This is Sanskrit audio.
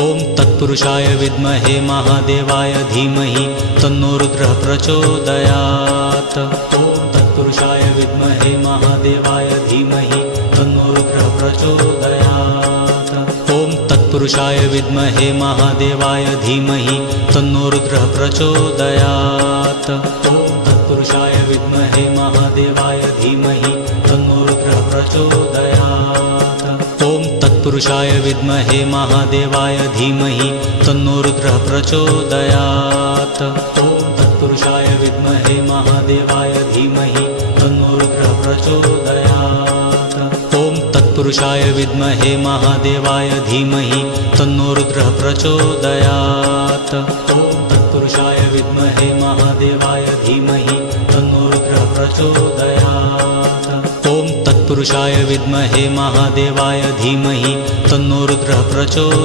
ॐ तत्पुरुषाय विद्महे महादेवाय धीमहि तन्नो रुद्रः प्रचोदयात्। ॐ तत्पुरुषाय विद्महे महादेवाय धीमहि तन्नो रुद्रः प्रचोदयात्। ॐ तत्पुरुषाय विद्महे महादेवाय धीमहि तन्नो रुद्रः प्रचोदयात्। ॐ तत्पुरुषाय विद्महे महादेवाय धीमहि तन्नो रुद्रः प्रचोदयात्। ॐ तत्पुरुषाय विद्महे महादेवाय धीमहि तन्नो रुद्रः प्रचोदयात्। ॐ तत्पुरुषाय विद्महे महादेवाय धीमहि तन्नो रुद्रः प्रचोदयात्। ॐ तत्पुरुषाय विद्महे महादेवाय धीमहि तन्नो रुद्रः प्रचोदयात्। ॐ तत्पुरुषाय विद्महे महादेवाय धीमहि तन्नो रुद्रः प्रचोदयात्। ॐ तत्पुरुषाय विद्महे महादेवाय धीमहि तन्नो रुद्रः प्रचोदयात्।